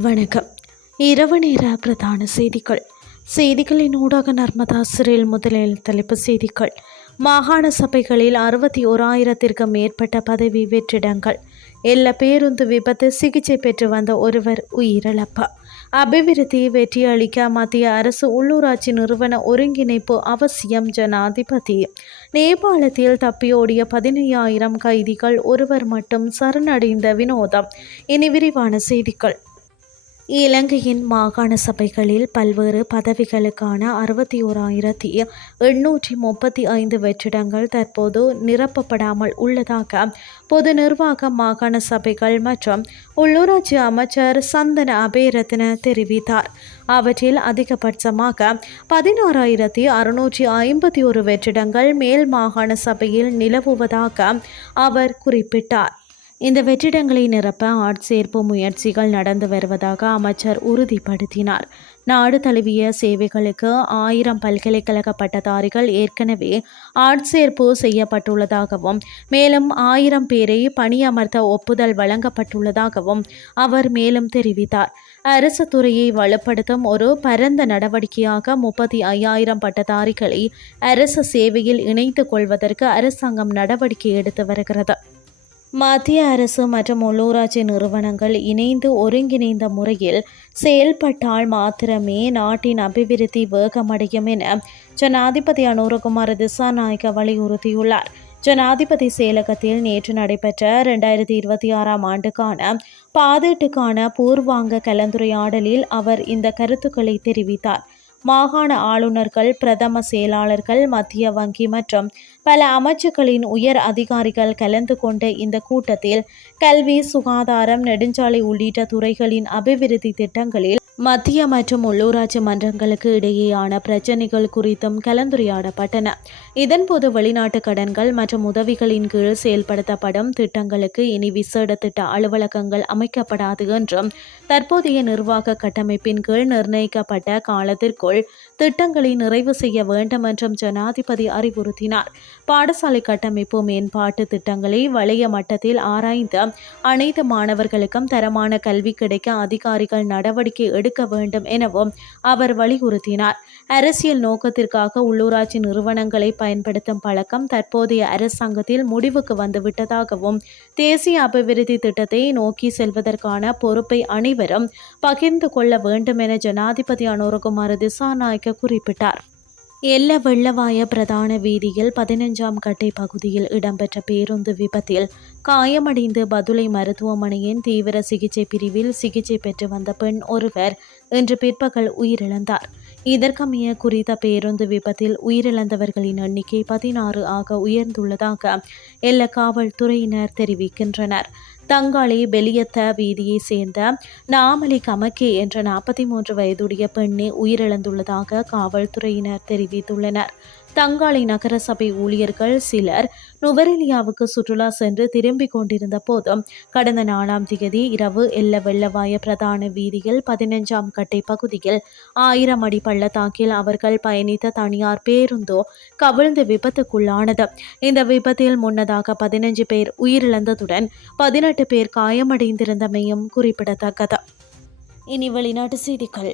வணக்கம். இரவு நேர பிரதான செய்திகள். செய்திகளின் ஊடாக நர்மதா சிறையில் முதலில் தலைப்பு செய்திகள். மாகாண சபைகளில் அறுபத்தி ஓராயிரத்திற்கும் மேற்பட்ட பதவி வெற்றிடங்கள். எல்லா பேருந்து விபத்து சிகிச்சை பெற்று வந்த ஒருவர் உயிரிழப்பு. அபிவிருத்தியை வெற்றியளிக்க மத்திய அரசு உள்ளூராட்சி நிறுவன ஒருங்கிணைப்பு அவசியம் ஜனாதிபதி. நேபாளத்தில் தப்பியோடிய பதினையாயிரம் கைதிகள் ஒருவர் மட்டும் சரணடைந்த வினோதம். இனி விரிவான செய்திகள். இலங்கையின் மாகாண சபைகளில் பல்வேறு பதவிகளுக்கான அறுபத்தி ஓராயிரத்தி எண்ணூற்றி முப்பத்தி ஐந்து வெற்றிடங்கள் தற்போது நிரப்பப்படாமல் உள்ளதாக பொது நிர்வாக மாகாண சபைகள் மற்றும் உள்ளூராட்சி அமைச்சர் சந்தன அபேரத்ன தெரிவித்தார். அவற்றில் அதிகபட்சமாக பதினாறாயிரத்தி அறுநூற்றி ஐம்பத்தி ஒரு வெற்றிடங்கள் மேல் மாகாண சபையில் நிலவுவதாக அவர் குறிப்பிட்டார். இந்த வெற்றிடங்களை நிரப்ப ஆட்சேர்ப்பு முயற்சிகள் நடந்து வருவதாக அமைச்சர் உறுதிப்படுத்தினார். நாடு தழுவிய சேவைகளுக்கு ஆயிரம் பல்கலைக்கழக பட்டதாரிகள் ஏற்கனவே ஆட்சேர்ப்பு செய்யப்பட்டுள்ளதாகவும் மேலும் ஆயிரம் பேரை பணியமர்த்த ஒப்புதல் வழங்கப்பட்டுள்ளதாகவும் அவர் மேலும் தெரிவித்தார். அரசு துறையை வலுப்படுத்தும் ஒரு பரந்த நடவடிக்கையாக முப்பத்தி ஐயாயிரம் பட்டதாரிகளை அரசு சேவையில் இணைத்துக் கொள்வதற்கு அரசாங்கம் நடவடிக்கை எடுத்து வருகிறது. மத்திய அரசு மற்றும் உள்ளூராட்சி நிறுவனங்கள் இணைந்து ஒருங்கிணைந்த முறையில் செயல்பட்டால் மாத்திரமே நாட்டின் அபிவிருத்தி வேகமடையும் என ஜனாதிபதி அனுரகுமார் திசாநாயக்க வலியுறுத்தியுள்ளார். ஜனாதிபதி செயலகத்தில் நேற்று நடைபெற்ற இரண்டாயிரத்தி இருபத்தி ஆறாம் ஆண்டுக்கான பாதீட்டுக்கான பூர்வாங்க கலந்துரையாடலில் அவர் இந்த கருத்துக்களை தெரிவித்தார். மாகாண ஆளுநர்கள் பிரதம செயலாளர்கள் மத்திய வங்கி மற்றும் பல அமைச்சுக்களின் உயர் அதிகாரிகள் கலந்து கொண்ட இந்த கூட்டத்தில் கல்வி சுகாதாரம் நெடுஞ்சாலை உள்ளிட்ட துறைகளின் அபிவிருத்தி திட்டங்களில் மத்திய மற்றும் உள்ளூராட்சி மன்றங்களுக்கு இடையேயான பிரச்சினைகள் குறித்தும் கலந்துரையாடப்பட்டன. இதன்போது வெளிநாட்டு கடன்கள் மற்றும் உதவிகளின் கீழ் செயல்படுத்தப்படும் திட்டங்களுக்கு இனி விசேட திட்ட அலுவலகங்கள் அமைக்கப்படாது என்றும் தற்போதைய நிர்வாக கட்டமைப்பின் கீழ் நிர்ணயிக்கப்பட்ட காலத்திற்குள் திட்டங்களை நிறைவு செய்ய வேண்டும் என்றும் ஜனாதிபதி அறிவுறுத்தினார். பாடசாலை கட்டமைப்பு மேம்பாட்டு திட்டங்களை வளைய மட்டத்தில் ஆராய்ந்து அனைத்து மாணவர்களுக்கும் தரமான கல்வி கிடைக்க அதிகாரிகள் நடவடிக்கை எடுக்க வேண்டும் எனவும் அவர் வலியுறுத்தினார். அரசியல் நோக்கத்திற்காக உள்ளூராட்சி நிறுவனங்களை பயன்படுத்தும் பழக்கம் தற்போதைய அரசாங்கத்தில் முடிவுக்கு வந்துவிட்டதாகவும் தேசிய அபிவிருத்தி திட்டத்தை நோக்கி செல்வதற்கான பொறுப்பை அனைவரும் பகிர்ந்து கொள்ள வேண்டும் என ஜனாதிபதி அனுரகுமார் திசாநாயக்க குறிப்பிட்டார். எல்ல வெள்ளவாய பிரதான வீதியில் பதினஞ்சாம் கட்டை பகுதியில் இடம்பெற்ற பேருந்து விபத்தில் காயமடைந்து பதுளை மருத்துவமனையின் தீவிர சிகிச்சை பிரிவில் சிகிச்சை பெற்று வந்த பெண் ஒருவர் இன்று பிற்பகல் உயிரிழந்தார். இதற்கமைய குறித்த பேருந்து விபத்தில் உயிரிழந்தவர்களின் எண்ணிக்கை பதினாறு ஆக உயர்ந்துள்ளதாக எல்ல காவல்துறையினர் தெரிவிக்கின்றனர். தங்காளி பெலியத்த வீதியை சேர்ந்த நாமலி கமக்கே என்ற நாற்பத்தி மூன்று வயதுடைய பெண்ணே உயிரிழந்துள்ளதாக காவல்துறையினர் தெரிவித்துள்ளனர். தங்காளி நகரசபை ஊழியர்கள் சிலர் நுவரெலியாவுக்கு சுற்றுலா சென்று திரும்பிக் கொண்டிருந்த போதும் கடந்த நாலாம் தேதி இரவு எல்ல வெள்ளவாய பிரதான வீதியில் பதினஞ்சாம் கட்டை பகுதியில் ஆயிரம் அடி பள்ளத்தாக்கில் அவர்கள் பயணித்த தனியார் பேருந்தோ கவிழ்ந்து விபத்துக்குள்ளானது. இந்த விபத்தில் முன்னதாக பதினஞ்சு பேர் உயிரிழந்ததுடன் பதினெட்டு பேர் காயமடைந்திருந்தமையும் குறிப்பிடத்தக்கது. இனி வெளிநாட்டு செய்திகள்.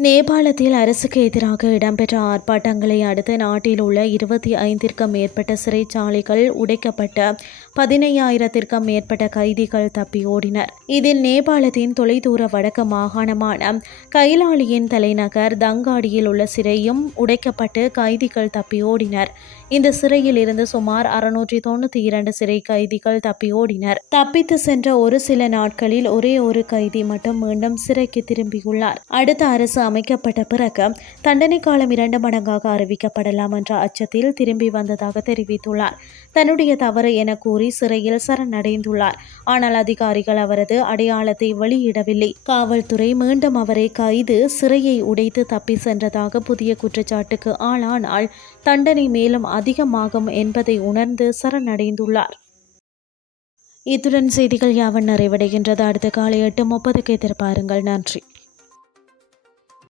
நேபாளத்தில் அரசுக்கு எதிராக இடம்பெற்ற ஆர்ப்பாட்டங்களை அடுத்து நாட்டில் உள்ள இருபத்தி ஐந்திற்கும் மேற்பட்ட சிறைச்சாலைகள் உடைக்கப்பட்ட பதினையாயிரத்திற்கும் மேற்பட்ட கைதிகள் தப்பியோடினர் இதில் நேபாளத்தின் தொலைதூர வடக்கு மாகாணமான கைலாளியின் தலைநகர் தங்காடியில் உள்ள சிறையும் உடைக்கப்பட்டு கைதிகள் தப்பியோடினர் இந்த சிறையில் இருந்து சுமார் அறுநூற்றி தொண்ணூற்றி இரண்டு சிறை கைதிகள் தப்பியோடினர் தப்பித்து சென்ற ஒரு சில நாட்களில் ஒரே ஒரு கைதி மட்டும் மீண்டும் சிறைக்கு திரும்பியுள்ளார். அடுத்த அரசு அமைக்கப்பட்ட பிறகு தண்டனை காலம் இரண்டு மடங்காக அறிவிக்கப்படலாம் என்ற அச்சத்தில் திரும்பி வந்ததாக தெரிவித்துள்ளார். தன்னுடைய தவறு என கூறி சிறையில் சரணடைந்துள்ளார். ஆனால் அதிகாரிகள் அவரது அடையாளத்தை வெளியிடவில்லை. காவல்துறை மீண்டும் அவரை கைது சிறையை உடைத்து தப்பி சென்றதாக புதிய குற்றச்சாட்டுக்கு ஆளானால் தண்டனை மேலும் அதிகமாகும் என்பதை உணர்ந்து சரணடைந்துள்ளார். இத்துடன் செய்திகள் யாவன் நிறைவடைகின்றது. அடுத்த காலை எட்டு முப்பதுக்கு எதிர்பாருங்கள். நன்றி.